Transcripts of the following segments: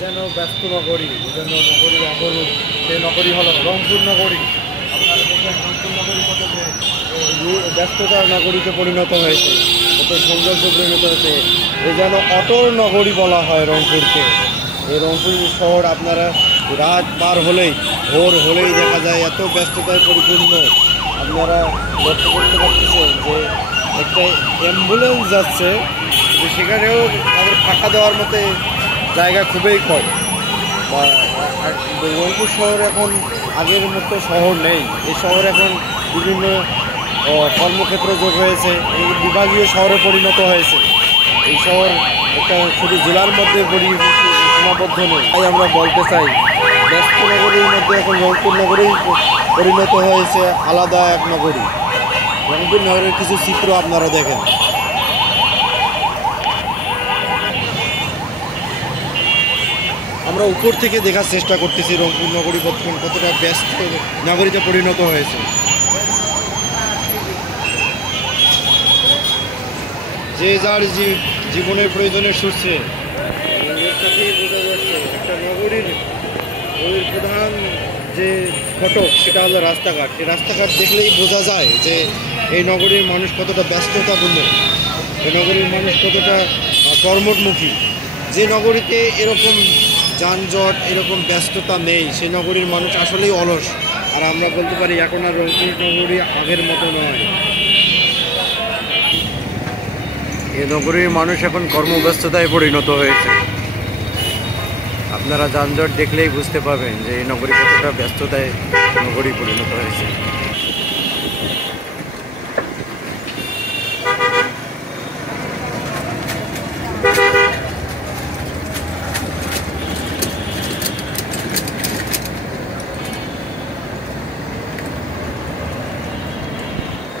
যেন ব্যস্ত নগরী, যেন নগরীর অপরূপ। সেই নগরী হলো রংপুর নগরী। আপনারা দেখেন রংপুর নগরী কত ব্যস্ততার নগরীতে পরিণত হয়েছে, কত সৌন্দর্য পরিণত হয়েছে। এ যেন অটল নগরী বলা হয় রংপুরকে। এই রংপুর শহর আপনারা রাত পার হলেই, ভোর হলেই দেখা যায় এত ব্যস্ততায় পরিপূর্ণ। আপনারা লক্ষ্য করতে পারতেছেন যে একটা অ্যাম্বুলেন্স যাচ্ছে, সেখানেও তাদের ফাঁকা দেওয়ার মতো জায়গা খুবই কম। বা রংপুর শহর এখন আগের মতো শহর নেই। এই শহর এখন বিভিন্ন কর্মক্ষেত্র যোগ হয়েছে, এই বিভাগীয় শহরে পরিণত হয়েছে। এই শহর একটা শুধু জেলার মধ্যে সীমাবদ্ধ নেই। তাই আমরা বলতে চাই ব্যস্ত নগরীর মধ্যে এখন রংপুর নগরী পরিণত হয়েছে আলাদা এক নগরী। রংপুর নগরের কিছু চিত্র আপনারা দেখেন। আমরা উপর থেকে দেখার চেষ্টা করতেছি রংপুর নগরী বর্তমান কতটা ব্যস্ত নগরীতে পরিণত হয়েছে। যে যার জীবনের প্রয়োজনে ছুটছে, এর সাথেই বোঝা যাচ্ছে একটা নগরীর প্রধান যে ফটক সেটা হলো রাস্তাঘাট। এই রাস্তাঘাট দেখলেই বোঝা যায় যে এই নগরীর মানুষ কতটা ব্যস্ততাপূর্ণ, এই নগরীর মানুষ কতটা কর্মোন্মুখী। যে নগরীতে এরকম যানজট, এরকম ব্যস্ততা নেই, সেই নগরীর মানুষ আসলেই অলস। আর আমরা বলতে পারি এখন আর রংপুর নগরী আগের মতো নয়। এই নগরীর মানুষ এখন কর্মব্যস্ততায় পরিণত হয়েছে। আপনারা যানজট দেখলেই বুঝতে পারবেন যে এই নগরী কতটা ব্যস্ততায় নগরী পরিণত হয়েছে।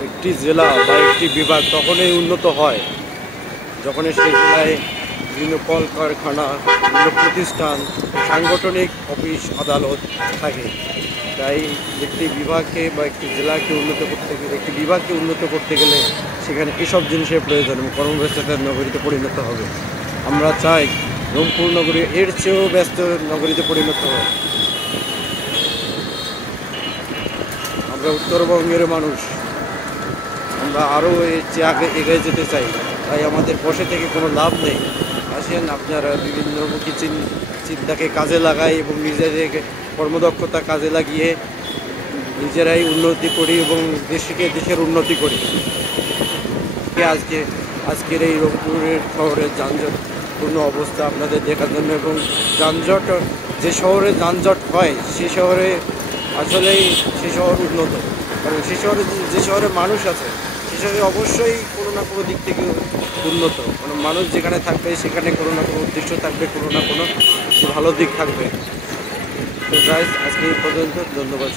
একটি জেলা বা একটি বিভাগ তখনই উন্নত হয় যখনই সেই জেলায় বিভিন্ন কলকারখানা, বিভিন্ন প্রতিষ্ঠান, সাংগঠনিক অফিস আদালত থাকে। তাই একটি বিভাগকে বা একটি জেলাকে উন্নত করতে গেলে, একটি বিভাগকে উন্নত করতে গেলে সেখানে এসব জিনিসের প্রয়োজন এবং কর্মব্যস্ততার নগরীতে পরিণত হবে। আমরা চাই রংপুর নগরী এর চেয়েও ব্যস্ত নগরীতে পরিণত হয়। আমরা উত্তরবঙ্গের মানুষ, আমরা আরও এর চেয়ে আগে এগিয়ে যেতে চাই। তাই আমাদের বসে থেকে কোনো লাভ নেই। আসেন আপনারা বিভিন্নমুখী চিন্তাকে কাজে লাগাই এবং নিজেদের কর্মদক্ষতা কাজে লাগিয়ে নিজেরাই উন্নতি করি এবং দেশের উন্নতি করি। আজকের এই রংপুরের শহরের যানজটপূর্ণ অবস্থা আপনাদের দেখার জন্য, এবং যানজট যে শহরে যানজট হয় সে শহরে আসলেই সে শহর উন্নত। কারণ সে শহরে যে শহরে মানুষ আছে সে শহরে অবশ্যই কোনো না কোনো দিক থেকে উন্নত। কারণ মানুষ যেখানে থাকবে সেখানে কোনো না কোনো উদ্দেশ্য থাকবে, কোনো না কোনো ভালো দিক থাকবে। তো গাইস, আজকে এই পর্যন্ত। ধন্যবাদ।